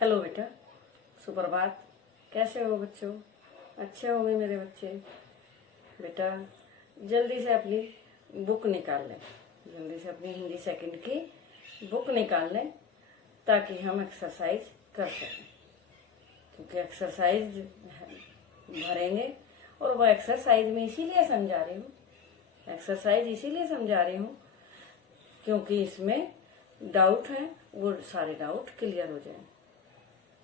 Hello बेटा, सुप्रभात। कैसे हो बच्चों? अच्छे होंगे मेरे बच्चे। बेटा जल्दी से अपनी बुक निकाल लें, जल्दी से अपनी हिंदी सेकंड की बुक निकाल लें ताकि हम एक्सरसाइज कर सकें। क्योंकि एक्सरसाइज भरेंगे और वो एक्सरसाइज में इसीलिए समझा रही हूँ, क्योंकि इसमें डाउट है वो सारे डाउट क्लियर हो जाए।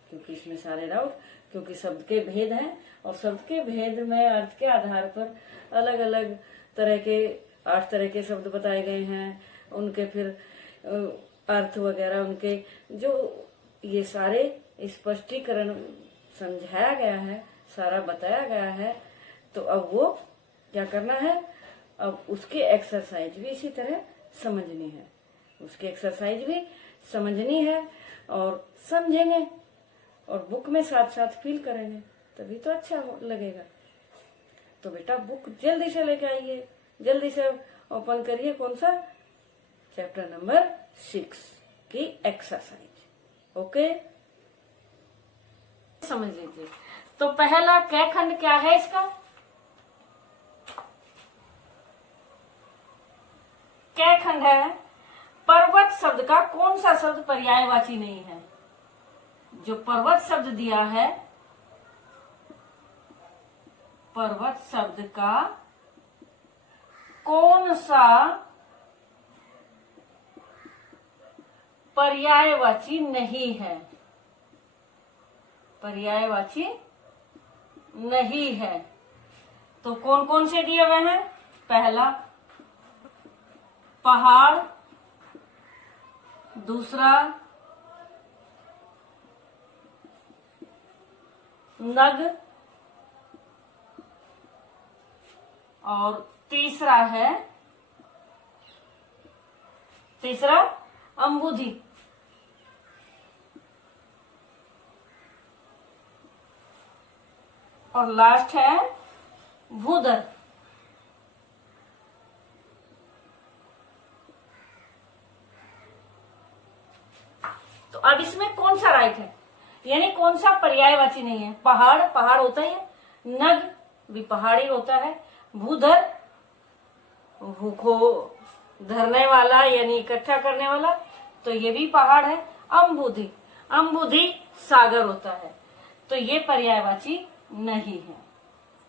क्योंकि शब्द के भेद हैं और शब्द के भेद में अर्थ के आधार पर अलग अलग तरह के 8 तरह के शब्द बताए गए हैं। उनके फिर अर्थ वगैरह उनके जो ये सारे स्पष्टीकरण समझाया गया है, सारा बताया गया है। तो अब वो क्या करना है, अब उसकी एक्सरसाइज भी इसी तरह समझनी है, और समझेंगे और बुक में साथ साथ फील करेंगे तभी तो अच्छा लगेगा। तो बेटा बुक जल्दी से लेके आइए, जल्दी से ओपन करिए। कौन सा? चैप्टर नंबर 6 की एक्सरसाइज। ओके, समझ लीजिए। तो पहला क खंड क्या है इसका? क खंड है पर्वत शब्द का कौन सा शब्द पर्यायवाची नहीं है। जो पर्वत शब्द दिया है, पर्वत शब्द का कौन सा पर्यायवाची नहीं है, पर्यायवाची नहीं है। तो कौन कौन से दिए हुए हैं? पहला पहाड़, दूसरा नग, और तीसरा अंबुधि। और लास्ट है भूधर। तो अब इसमें कौन सा राइट है, यानी कौन सा पर्यायवाची नहीं है? पहाड़ होता ही है, नग भी पहाड़ी होता है, भूधर भूखो धरने वाला यानी इकट्ठा करने वाला, तो ये भी पहाड़ है। अंबुधि सागर होता है, तो ये पर्यायवाची नहीं है।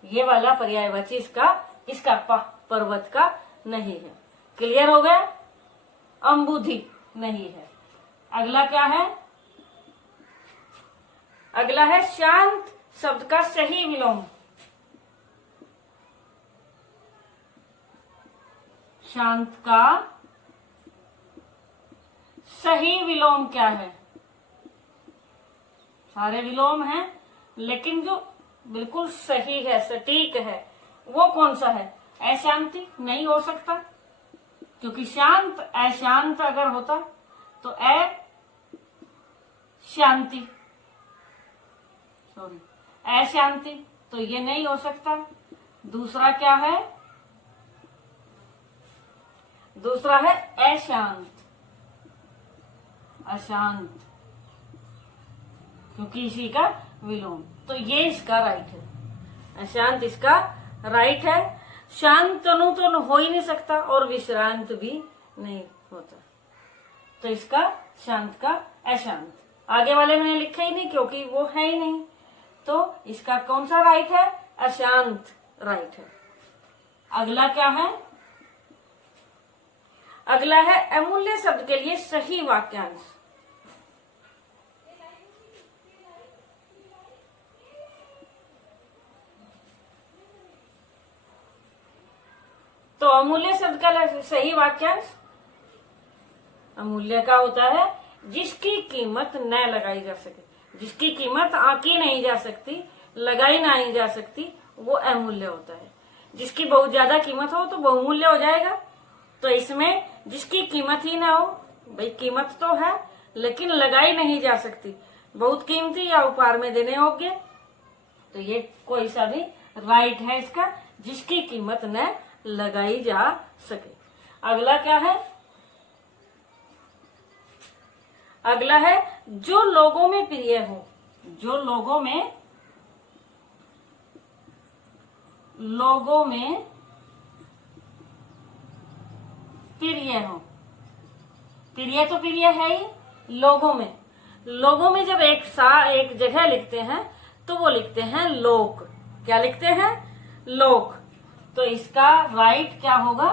ये वाला पर्यायवाची इसका पर्वत का नहीं है। क्लियर हो गया? अंबुधि नहीं है। अगला क्या है? अगला है शांत शब्द का सही विलोम। शांत का सही विलोम क्या है? सारे विलोम हैं, लेकिन जो बिल्कुल सही है, सटीक है, वो कौन सा है? अशांति नहीं हो सकता, क्योंकि शांत अशांत अगर होता तो अशांति, तो ये नहीं हो सकता। दूसरा क्या है? दूसरा है अशांत, क्योंकि इसी का विलोम। तो ये इसका राइट है, अशांत इसका राइट है। शांतनु तो हो ही नहीं सकता और विश्रांत भी नहीं होता, तो इसका शांत का अशांत। आगे वाले मैंने लिखा ही नहीं क्योंकि वो है ही नहीं, तो इसका कौन सा राइट है? अशांत राइट है। अगला क्या है? अगला है अमूल्य शब्द के लिए सही वाक्यांश। तो अमूल्य शब्द का सही वाक्यांश, अमूल्य का होता है जिसकी कीमत न लगाई जा सके, जिसकी कीमत आंकी नहीं जा सकती, लगाई नहीं जा सकती, वो अमूल्य होता है। जिसकी बहुत ज्यादा कीमत हो तो बहुमूल्य हो जाएगा। तो इसमें जिसकी कीमत ही ना हो, भाई कीमत तो है लेकिन लगाई नहीं जा सकती, बहुत कीमती या उपहार में देने योग्य, तो ये कोई सा भी राइट है इसका, जिसकी कीमत न लगाई जा सके। अगला क्या है? अगला है जो लोगों में प्रिय हो, जो लोगों में प्रिय हो। प्रिय तो प्रिय है ही, लोगों में जब एक जगह लिखते हैं तो वो लिखते हैं लोक। क्या लिखते हैं? लोक। तो इसका राइट क्या होगा?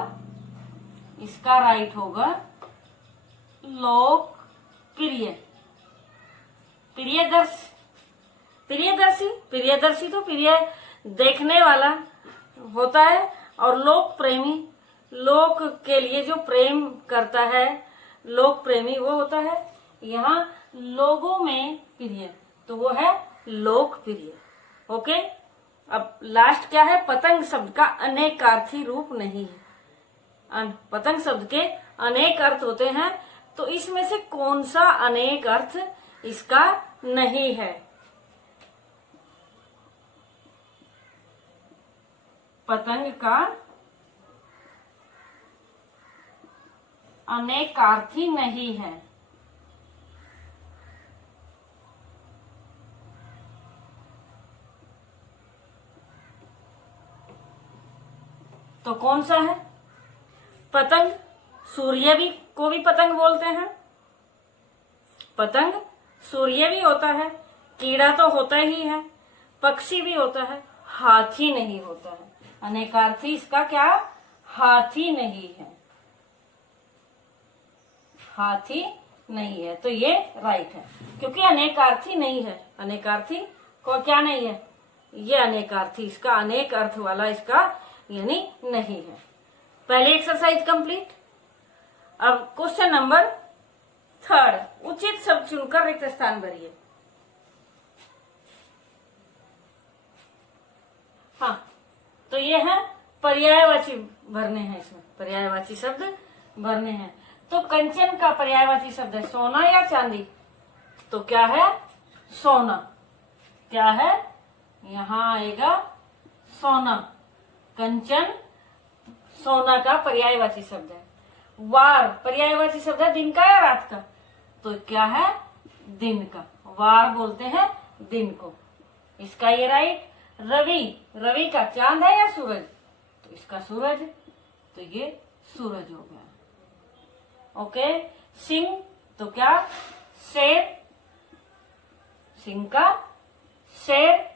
इसका राइट होगा लोक प्रिय। प्रियदर्शी तो प्रिय देखने वाला होता है, और लोक प्रेमी, लोक के लिए जो प्रेम करता है, लोक प्रेमी वो होता है। यहाँ लोगों में प्रिय तो वो है लोकप्रिय। ओके। अब लास्ट क्या है? पतंग शब्द का अनेकार्थी रूप नहीं है। पतंग शब्द के अनेक अर्थ होते हैं, तो इसमें से कौन सा अनेक अर्थ इसका नहीं है? पतंग का अनेकार्थी नहीं है। तो कौन सा है? पतंग, सूर्य भी को भी पतंग बोलते हैं। पतंग सूर्य भी होता है, कीड़ा तो होता ही है, पक्षी भी होता है, हाथी नहीं होता है। अनेकार्थी इसका क्या? हाथी नहीं है। हाथी नहीं है, तो ये राइट है, क्योंकि अनेकार्थी नहीं है। अनेकार्थी को क्या नहीं है? ये अनेकार्थी, इसका अनेक अर्थ वाला इसका यानी नहीं है। पहले एक्सरसाइज कंप्लीट। अब क्वेश्चन नंबर 3, उचित शब्द चुनकर रिक्त स्थान भरिए। हाँ, तो ये है पर्यायवाची भरने हैं, इसमें पर्यायवाची शब्द भरने हैं। तो कंचन का पर्यायवाची शब्द है सोना या चांदी? तो क्या है? सोना। क्या है? यहां आएगा सोना। कंचन सोना का पर्यायवाची शब्द है। वार पर्यायवाची शब्द है दिन का या रात का? तो क्या है? दिन का। वार बोलते हैं दिन को, इसका ये राइट। रवि, रवि का चांद है या सूरज? तो इसका सूरज, तो ये सूरज हो गया। ओके। सिंह तो क्या? शेर, सिंह का शेर।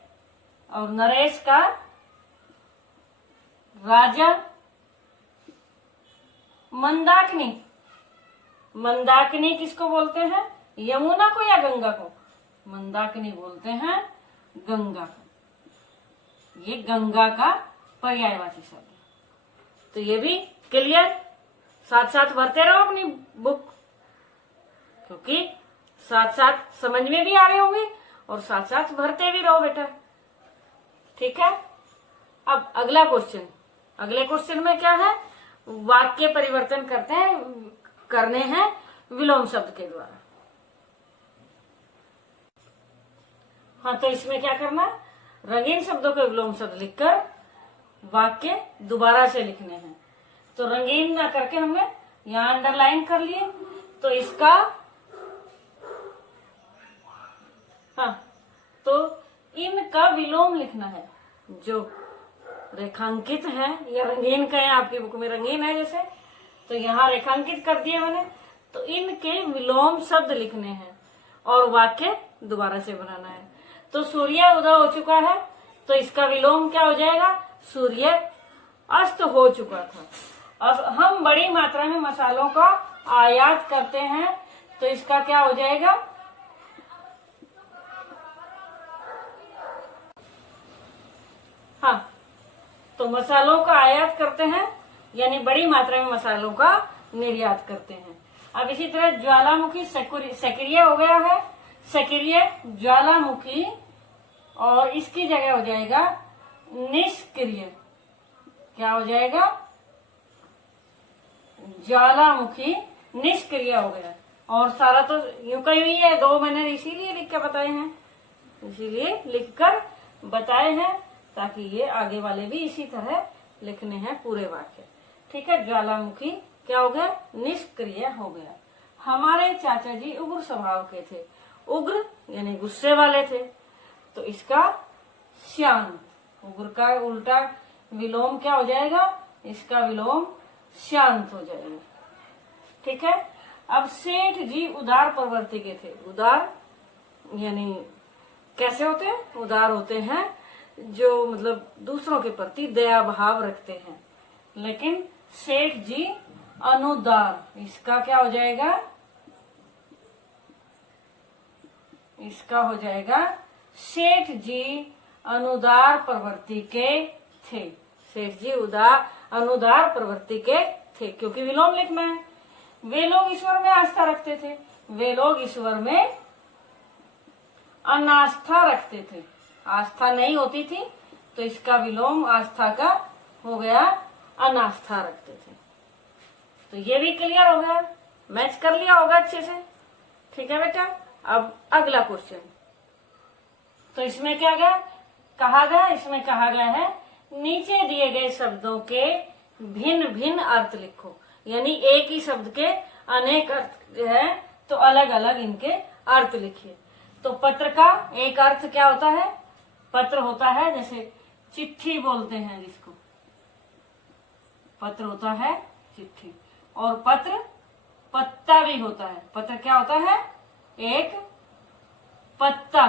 और नरेश का राजा। मंदाकिनी, मंदाकिनी किसको बोलते हैं? यमुना को या गंगा को? मंदाकिनी बोलते हैं गंगा को। ये गंगा का पर्यायवाची शब्द है। तो ये भी क्लियर। साथ साथ भरते रहो अपनी बुक, क्योंकि साथ साथ समझ में भी आ रहे होंगे और साथ साथ भरते भी रहो बेटा। ठीक है। अब अगला क्वेश्चन। अगले क्वेश्चन में क्या है? वाक्य परिवर्तन करने हैं विलोम शब्द के द्वारा। हाँ, तो इसमें क्या करना है? रंगीन शब्दों के विलोम शब्द लिखकर वाक्य दोबारा से लिखने हैं। तो रंगीन ना करके हमने यहां अंडरलाइन कर लिए, तो इसका हाँ, तो इनका विलोम लिखना है। जो रेखांकित है या रंगीन का है, आपकी बुक में रंगीन है जैसे, तो यहाँ रेखांकित कर दिए मैंने। तो इनके विलोम शब्द लिखने हैं और वाक्य दोबारा से बनाना है। तो सूर्य उदय हो चुका है, तो इसका विलोम क्या हो जाएगा? सूर्य अस्त हो चुका था। अब हम बड़ी मात्रा में मसालों का आयात करते हैं, तो इसका क्या हो जाएगा? हाँ, तो मसालों का आयात करते हैं यानी बड़ी मात्रा में मसालों का निर्यात करते हैं। अब इसी तरह ज्वालामुखी सक्रिय हो गया है, सक्रिय ज्वालामुखी, और इसकी जगह हो जाएगा निष्क्रिय। क्या हो जाएगा? ज्वालामुखी निष्क्रिय हो गया। और सारा तो यूं का यूं ही है, 2 मैंने इसीलिए लिख के बताए हैं, इसीलिए लिखकर बताए हैं, ताकि ये आगे वाले भी इसी तरह लिखने हैं पूरे वाक्य। ठीक है। ज्वालामुखी क्या हो गया? निष्क्रिय हो गया। हमारे चाचा जी उग्र स्वभाव के थे। उग्र यानी गुस्से वाले थे, तो इसका शांत। उग्र का उल्टा विलोम क्या हो जाएगा? इसका विलोम शांत हो जाएगा। ठीक है। अब सेठ जी उदार प्रवृत्ति के थे। उदार यानी कैसे होते हैं? उदार होते हैं जो मतलब दूसरों के प्रति दया भाव रखते हैं। लेकिन सेठ जी अनुदार, इसका क्या हो जाएगा? इसका हो जाएगा सेठ जी अनुदार प्रवृत्ति के थे। सेठ जी अनुदार प्रवृत्ति के थे, क्योंकि विलोम लिखना है। वे लोग ईश्वर में आस्था रखते थे। वे लोग ईश्वर में अनास्था रखते थे। आस्था नहीं होती थी, तो इसका विलोम आस्था का हो गया अनास्था रखते थे। तो ये भी क्लियर हो गया, मैच कर लिया होगा अच्छे से। ठीक है बेटा। अब अगला क्वेश्चन, तो इसमें क्या कहा गया? इसमें कहा गया है नीचे दिए गए शब्दों के भिन्न भिन्न अर्थ लिखो। यानी एक ही शब्द के अनेक अर्थ है, तो अलग अलग इनके अर्थ लिखिए। तो पत्र का एक अर्थ क्या होता है? पत्र होता है जैसे चिट्ठी बोलते हैं जिसको, पत्र होता है चिट्ठी। और पत्र पत्ता भी होता है। पत्र क्या होता है? एक पत्ता,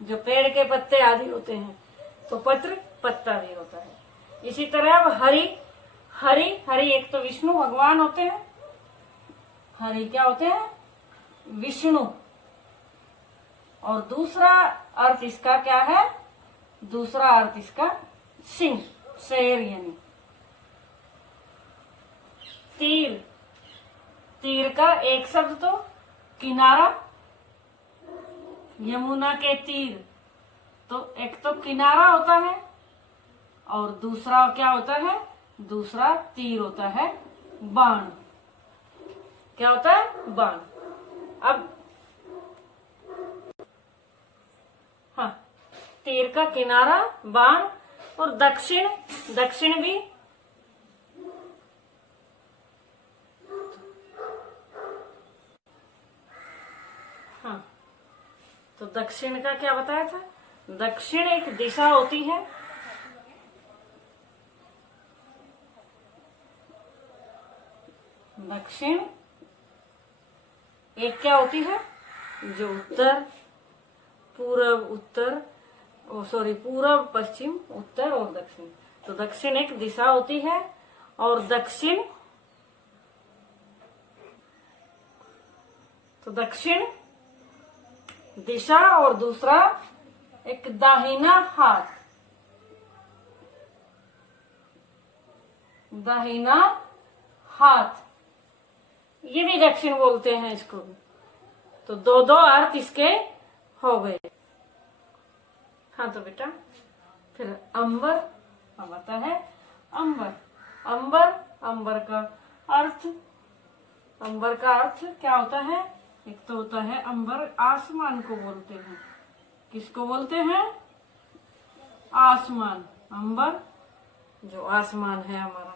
जो पेड़ के पत्ते आदि होते हैं, तो पत्र पत्ता भी होता है। इसी तरह अब हरि एक तो विष्णु भगवान होते हैं। हरि क्या होते हैं? विष्णु। और दूसरा अर्थ इसका क्या है? दूसरा अर्थ इसका सिंह, शेर यानी। तीर, तीर का एक शब्द तो किनारा, यमुना के तीर, तो एक तो किनारा होता है और दूसरा क्या होता है? दूसरा तीर होता है बाण। क्या होता है? बाण। अब हाँ, तीर का किनारा, बाण। और दक्षिण, दक्षिण भी हाँ, तो दक्षिण का क्या बताया था? दक्षिण एक दिशा होती है। दक्षिण एक क्या होती है? जो उत्तर, पूरब, उत्तर, पूरब, पश्चिम, उत्तर और दक्षिण। तो दक्षिण एक दिशा होती है। और दक्षिण, तो दक्षिण दिशा और दूसरा एक दाहिना हाथ, दाहिना हाथ, ये भी दक्षिण बोलते हैं इसको भी। तो दो दो अर्थ इसके हो गए। हाँ तो बेटा फिर अंबर, अब आता है अंबर। अंबर, अंबर का अर्थ, अंबर का अर्थ क्या होता है? एक तो होता है अंबर, आसमान को बोलते हैं। किसको बोलते हैं? आसमान, अंबर जो आसमान है हमारा।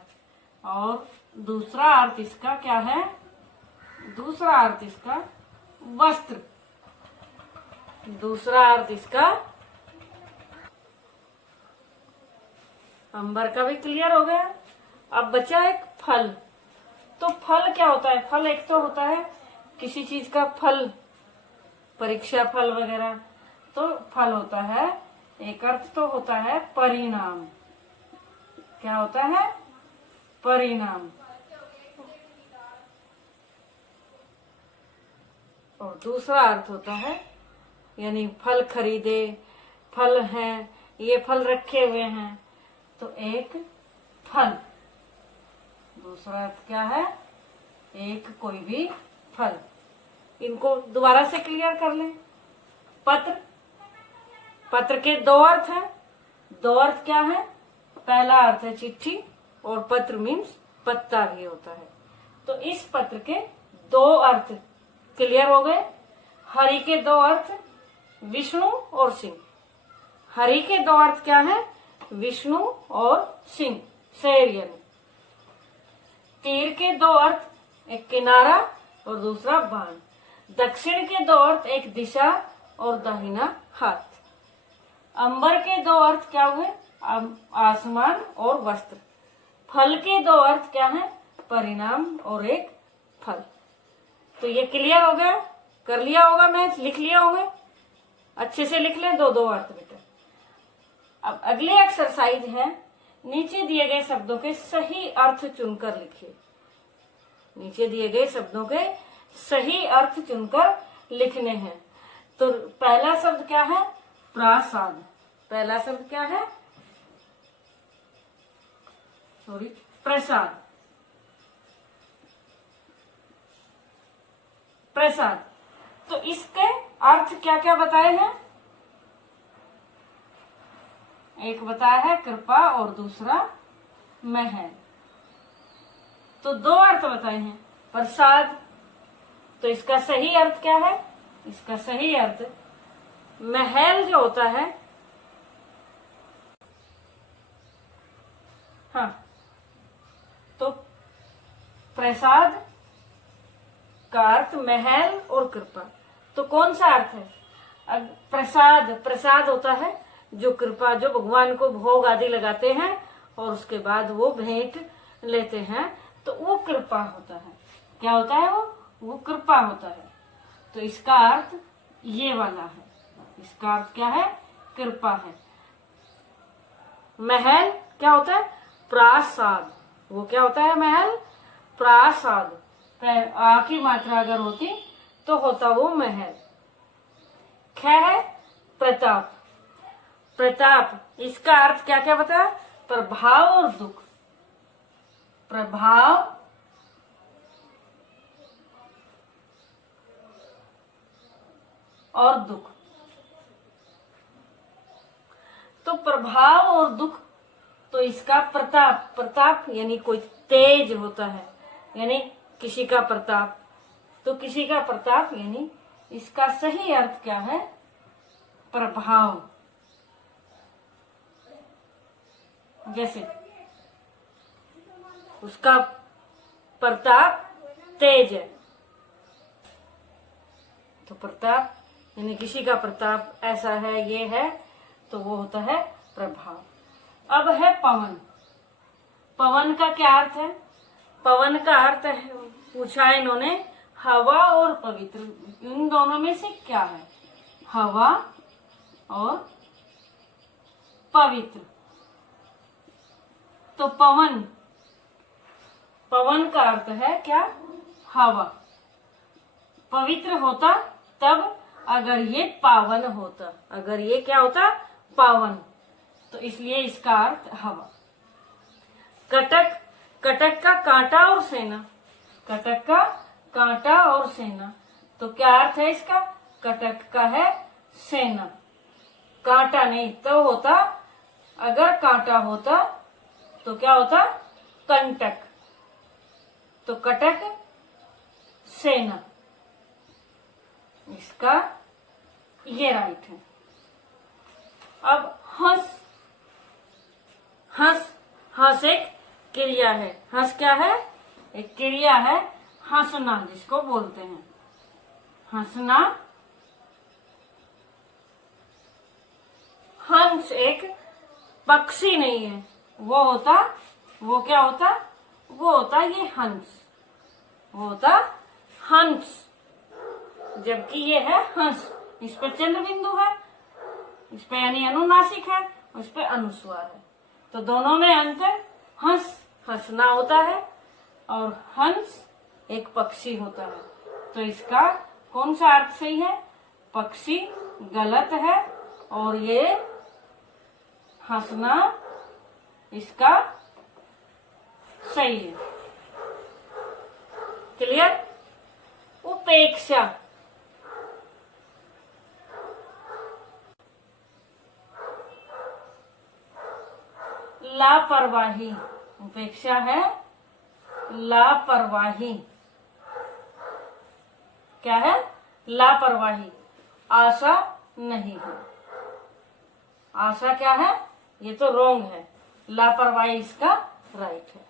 और दूसरा अर्थ इसका क्या है? दूसरा अर्थ इसका वस्त्र। दूसरा अर्थ इसका अंबर का भी क्लियर हो गया। अब बचा एक फल। तो फल क्या होता है? फल एक तो होता है किसी चीज का फल, परीक्षा फल वगैरह, तो फल होता है। एक अर्थ तो होता है परिणाम। क्या होता है? परिणाम। और दूसरा अर्थ होता है यानी फल खरीदे, फल हैं, ये फल रखे हुए हैं, तो एक फल। दूसरा अर्थ क्या है? एक कोई भी फल। इनको दोबारा से क्लियर कर लें। पत्र, पत्र के दो अर्थ हैं। दो अर्थ क्या है? पहला अर्थ है चिट्ठी और पत्र मीन्स पत्ता भी होता है। तो इस पत्र के दो अर्थ क्लियर हो गए। हरि के दो अर्थ विष्णु और सिंह। हरि के दो अर्थ क्या है? विष्णु और सिंह, शेर यानी। तीर के दो अर्थ, एक किनारा और दूसरा बाण। दक्षिण के दो अर्थ, एक दिशा और दाहिना हाथ। अंबर के दो अर्थ क्या हुए, आसमान और वस्त्र। फल के दो अर्थ क्या है, परिणाम और एक फल। तो ये क्लियर हो गया, कर लिया होगा, मैच लिख लिया होगा, अच्छे से लिख लें, दो दो अर्थ बेटा। अब अगली एक्सरसाइज है, नीचे दिए गए शब्दों के सही अर्थ चुनकर लिखिए। नीचे दिए गए शब्दों के सही अर्थ चुनकर लिखने हैं। तो पहला शब्द क्या है, प्रासाद। पहला शब्द क्या है, सॉरी, प्रसाद। प्रसाद। तो इसके अर्थ क्या क्या बताए हैं, एक बताया है कृपा और दूसरा महल। तो दो अर्थ बताए हैं। प्रसाद, तो इसका सही अर्थ क्या है, इसका सही अर्थ महल जो होता है, हाँ, तो प्रसाद का अर्थ महल और कृपा। तो कौन सा अर्थ है, प्रसाद, प्रसाद होता है जो कृपा, जो भगवान को भोग आदि लगाते हैं और उसके बाद वो भेंट लेते हैं, तो वो कृपा होता है। क्या होता है वो कृपा होता है। तो इसका अर्थ ये वाला है, इसका अर्थ क्या है, कृपा है। महल क्या होता है, प्रासाद। वो क्या होता है, महल, प्रासाद। आ की मात्रा अगर होती तो होता वो महल। ख है प्रताप। प्रताप, इसका अर्थ क्या क्या बताया, प्रभाव और दुख। प्रभाव और दुख। तो प्रभाव और दुख, तो इसका प्रताप, प्रताप यानी कोई तेज होता है, यानी किसी का प्रताप। तो किसी का प्रताप यानी इसका सही अर्थ क्या है, प्रभाव। जैसे उसका प्रताप तेज है, तो प्रताप यानी किसी का प्रताप ऐसा है, ये है, तो वो होता है प्रभाव। अब है पवन। पवन का क्या अर्थ है, पवन का अर्थ है, पूछा इन्होंने, हवा और पवित्र, इन दोनों में से क्या है, हवा और पवित्र। तो पवन, पवन का अर्थ है क्या, हवा। पवित्र होता तब अगर ये पावन होता, अगर ये क्या होता, पावन, तो इसलिए इसका अर्थ हवा। कटक, कटक का कांटा और सेना। कटक का कांटा और सेना, तो क्या अर्थ है इसका, कटक का है सेना। कांटा नहीं तो होता, अगर कांटा होता तो क्या होता, कंटक। तो कटक सेना, इसका ये राइट है। अब हंस। हंस, हंस एक क्रिया है। हंस क्या है, एक क्रिया है, हंसना जिसको बोलते हैं, हंसना। हंस एक पक्षी नहीं है, वो होता, वो क्या होता, वो होता ये हंस, वो होता हंस, जबकि ये है हंस। इस पर चंद्र बिंदु है, इस पे यानी अनुनासिक है, उस पे अनुस्वार है, तो दोनों में अंतर। हंस हंसना होता है और हंस एक पक्षी होता है, तो इसका कौन सा अर्थ सही है, पक्षी गलत है, और ये हंसना इसका सही है। क्लियर। उपेक्षा। लापरवाही, उपेक्षा है लापरवाही। क्या है, लापरवाही। आशा नहीं है, आशा क्या है, ये तो रॉन्ग है, लापरवाही इसका राइट है।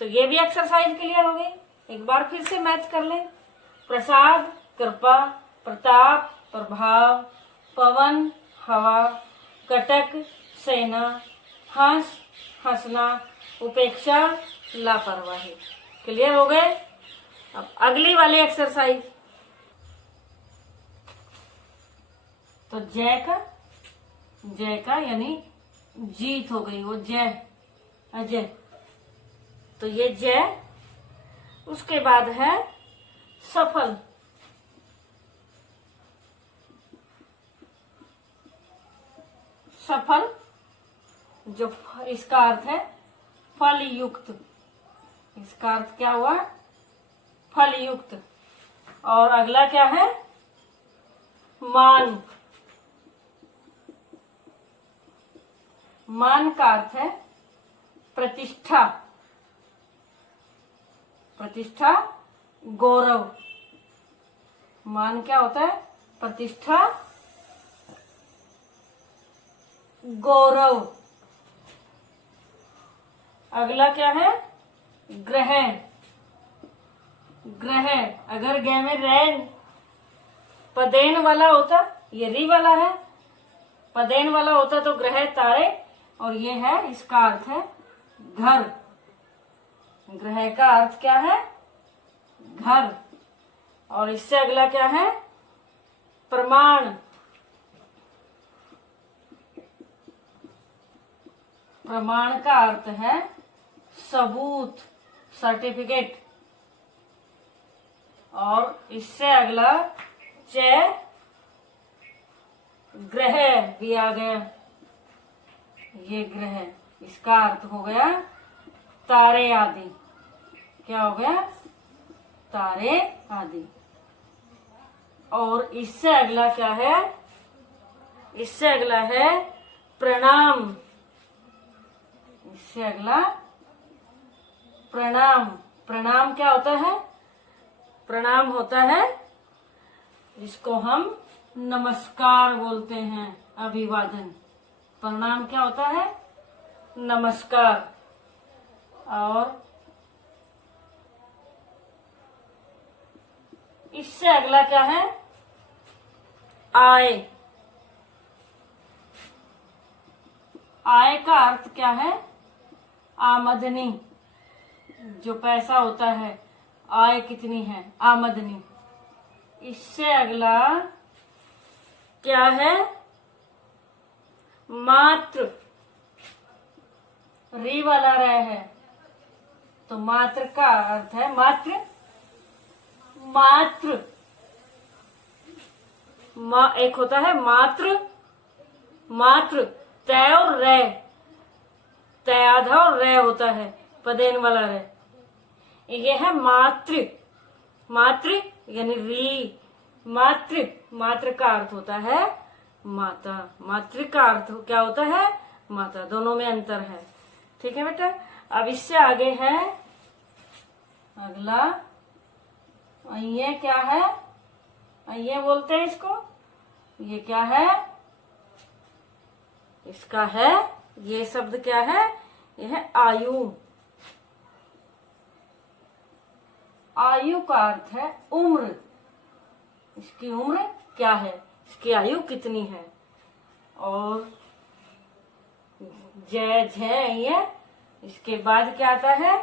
तो ये भी एक्सरसाइज क्लियर हो गई। एक बार फिर से मैच कर लें। प्रसाद, कृपा, प्रताप, प्रभाव, पवन, हवा, कटक, सेना, हंस, हंसना, उपेक्षा, लापरवाही। क्लियर हो गए? अब अगली वाली एक्सरसाइज। तो जय का यानी जीत हो गई, वो जय, अजय। तो ये जय। उसके बाद है सफल। सफल जो इसका अर्थ है फल युक्त। इसका अर्थ क्या हुआ? फल युक्त। और अगला क्या है? मान। मान का अर्थ है प्रतिष्ठा। प्रतिष्ठा, गौरव। मान क्या होता है? प्रतिष्ठा, गौरव। अगला क्या है? ग्रह। ग्रह, अगर ग में रैन पदेन वाला होता, ये री वाला है, पदेन वाला होता तो ग्रह तारे, और ये है, इसका अर्थ है घर। ग्रह का अर्थ क्या है? घर। और इससे अगला क्या है? प्रमाण। प्रमाण का अर्थ है सबूत, सर्टिफिकेट। और इससे अगला च ग्रह भी आ गया। ये ग्रह, इसका अर्थ हो गया तारे आदि। क्या हो गया? तारे आदि। और इससे अगला क्या है? इससे अगला है प्रणाम। इससे अगला प्रणाम। प्रणाम क्या होता है? प्रणाम होता है जिसको हम नमस्कार बोलते हैं, अभिवादन। प्रणाम क्या होता है? नमस्कार। और इससे अगला क्या है? आय। आय का अर्थ क्या है? आमदनी। जो पैसा होता है, आय कितनी है, आमदनी। इससे अगला क्या है? मात्र। री वाला रह है, तो मात्र का अर्थ है मात्र। मात्र, एक होता है मात्र, मात्र, तय और रे। तय आधा और रे होता है, पदेन वाला रे। ये है मात्र। मात्र यानी री। मात्र, मात्र का अर्थ होता है माता। मातृ का अर्थ क्या होता है? माता। दोनों में अंतर है। ठीक है बेटा। अब इससे आगे है अगला, ये क्या है? ये बोलते हैं इसको। ये क्या है? इसका है, ये शब्द क्या है? यह है आयु। आयु का अर्थ है उम्र। इसकी उम्र क्या है? इसकी आयु कितनी है? और जय जय, ये इसके बाद क्या आता है?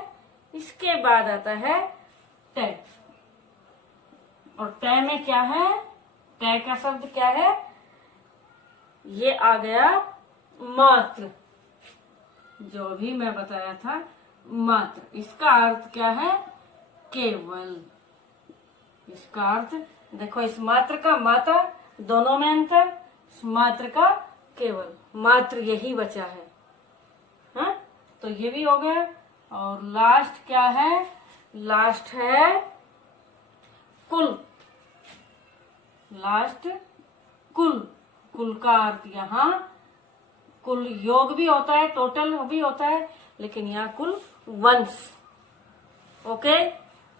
इसके बाद आता है ट। और ट में क्या है? ट का शब्द क्या है? ये आ गया मात्र। जो भी मैं बताया था, मात्र। इसका अर्थ क्या है? केवल। इसका अर्थ देखो, इस मात्र का माता, दोनों में अंतर। इस मात्र का केवल, मात्र यही बचा है। हाँ, तो ये भी हो गया। और लास्ट क्या है? लास्ट है कुल। लास्ट कुल। कुल का अर्थ यहाँ कुल योग भी होता है, टोटल भी होता है, लेकिन यहाँ कुल वंश। ओके,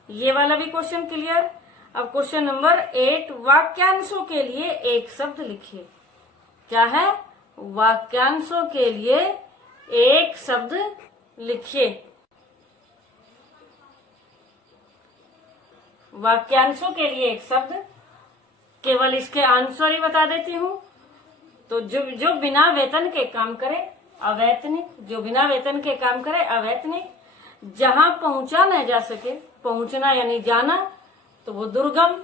ये वाला भी क्वेश्चन क्लियर। अब क्वेश्चन नंबर 8, वाक्यांशों के लिए एक शब्द लिखिए। क्या है? वाक्यांशों के लिए एक शब्द लिखिए। वाक्यांशों के लिए एक शब्द, केवल इसके आंसर ही बता देती हूँ। तो जो बिना वेतन के काम करे अवैतनिक, जो बिना वेतन के काम करे अवैतनिक, जहां पहुंचा न जा सके, पहुंचना यानी जाना, तो वो दुर्गम,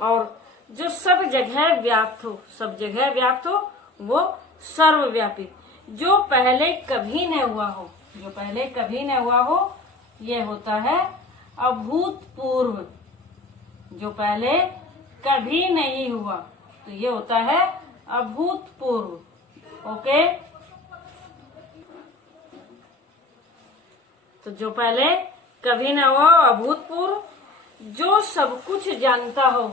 और जो सब जगह व्याप्त हो, सब जगह व्याप्त हो, वो सर्वव्यापी। जो पहले कभी न हुआ हो, जो पहले कभी न हुआ हो, ये होता है अभूतपूर्व। जो पहले कभी नहीं हुआ तो ये होता है अभूतपूर्व। ओके, तो जो पहले कभी न हुआ अभूतपूर्व। जो सब कुछ जानता हो,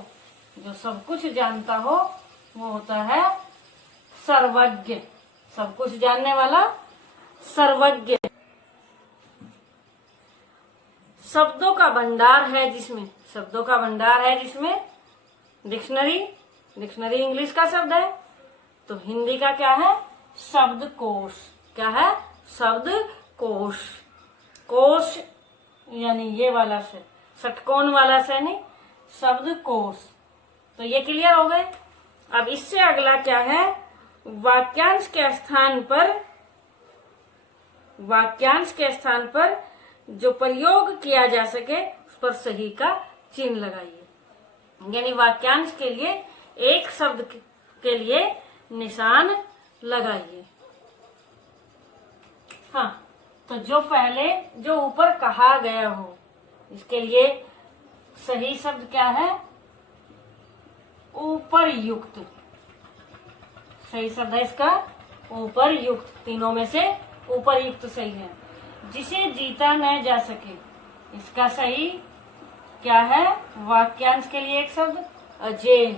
जो सब कुछ जानता हो, वो होता है सर्वज्ञ। सब कुछ जानने वाला सर्वज्ञ। शब्दों का भंडार है जिसमें, शब्दों का भंडार है जिसमें डिक्शनरी, डिक्शनरी इंग्लिश का शब्द है, तो हिंदी का क्या है? शब्दकोश। क्या है? शब्दकोश। कोश यानी ये वाला से, षटकोण वाला से नहीं, शब्दकोश। तो ये क्लियर हो गए। अब इससे अगला क्या है? वाक्यांश के स्थान पर, वाक्यांश के स्थान पर जो प्रयोग किया जा सके उस पर सही का चिन्ह लगाइए। यानी वाक्यांश के लिए एक शब्द के लिए निशान लगाइए। हाँ, तो जो पहले जो ऊपर कहा गया हो, इसके लिए सही शब्द क्या है? उपरयुक्त। सही शब्द है इसका उपरयुक्त। तीनों में से उपरयुक्त सही है। जिसे जीता न जा सके, इसका सही क्या है? वाक्यांश के लिए एक शब्द अजेय।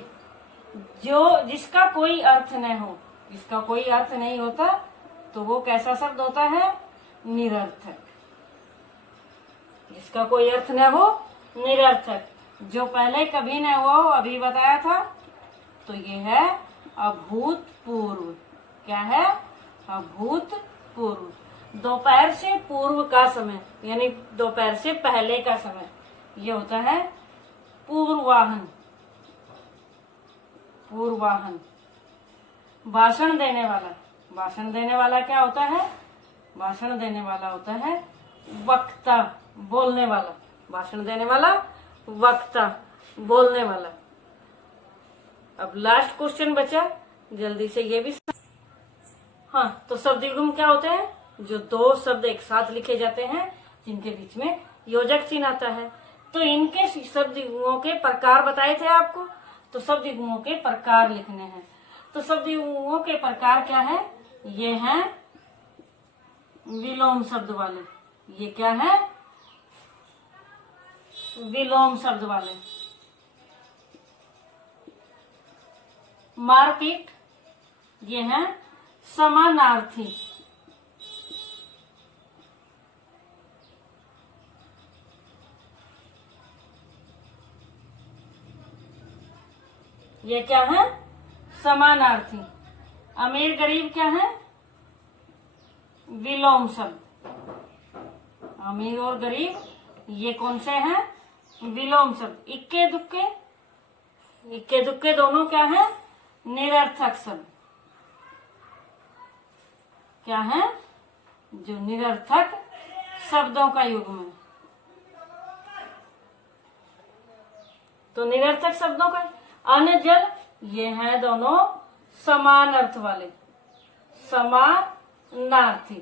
जो जिसका कोई अर्थ न हो, जिसका कोई अर्थ नहीं होता, तो वो कैसा शब्द होता है? निरर्थक। जिसका कोई अर्थ न हो, निरर्थक। जो पहले कभी न हुआ हो, अभी बताया था, तो ये है अभूतपूर्व। क्या है? अभूतपूर्व। दोपहर से पूर्व का समय, यानी दोपहर से पहले का समय, ये होता है पूर्वाहन। पूर्वाहन। भाषण देने वाला, भाषण देने वाला क्या होता है? भाषण देने वाला होता है वक्ता, बोलने वाला। भाषण देने वाला वक्ता, बोलने वाला। अब लास्ट क्वेश्चन बचा, जल्दी से ये भी। हाँ, तो शब्द युग्म क्या होते हैं? जो दो शब्द एक साथ लिखे जाते हैं, जिनके बीच में योजक चिन्ह आता है। तो इनके शब्द युग्मों के प्रकार बताए थे आपको, तो शब्द युग्मों के प्रकार लिखने हैं। तो शब्द युग्मों के प्रकार क्या है? ये हैं विलोम शब्द वाले। ये क्या है? विलोम शब्द वाले। मारपीट, ये हैं समानार्थी। ये क्या है? समानार्थी। अमीर गरीब क्या है? विलोम शब्द। अमीर और गरीब ये कौन से हैं? विलोम शब्द। इक्के दुक्के, इक्के दुक्के दोनों क्या है? निरर्थक शब्द। क्या है? जो निरर्थक शब्दों का युग्म है। तो निरर्थक शब्दों का अन्न जल, ये हैं दोनों समान अर्थ वाले, समानार्थी।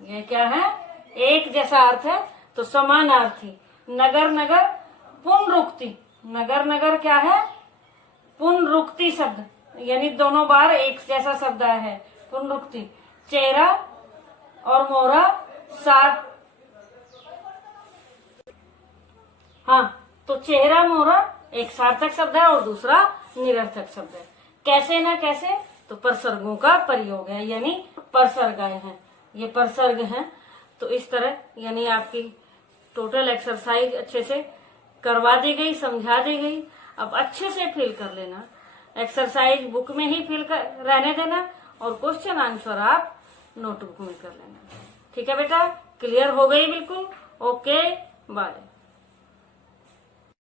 ये क्या है? एक जैसा अर्थ है तो समानार्थी। नगर नगर पुनरुक्ति। नगर नगर क्या है? पुनरुक्ति शब्द, यानी दोनों बार एक जैसा शब्द आया है, पुनरुक्ति। चेहरा और मोहरा साथ। हाँ, तो चेहरा मोहरा एक सार्थक शब्द है और दूसरा निरर्थक शब्द है। कैसे ना कैसे, तो परसर्गों का प्रयोग है, यानी परसर्ग आए हैं, ये परसर्ग हैं। तो इस तरह यानी आपकी टोटल एक्सरसाइज अच्छे से करवा दी गई, समझा दी गई। अब अच्छे से फिल कर लेना, एक्सरसाइज बुक में ही फिल कर रहने देना, और क्वेश्चन आंसर आप नोटबुक में कर लेना। ठीक है बेटा, क्लियर हो गई बिल्कुल? Okay, bye.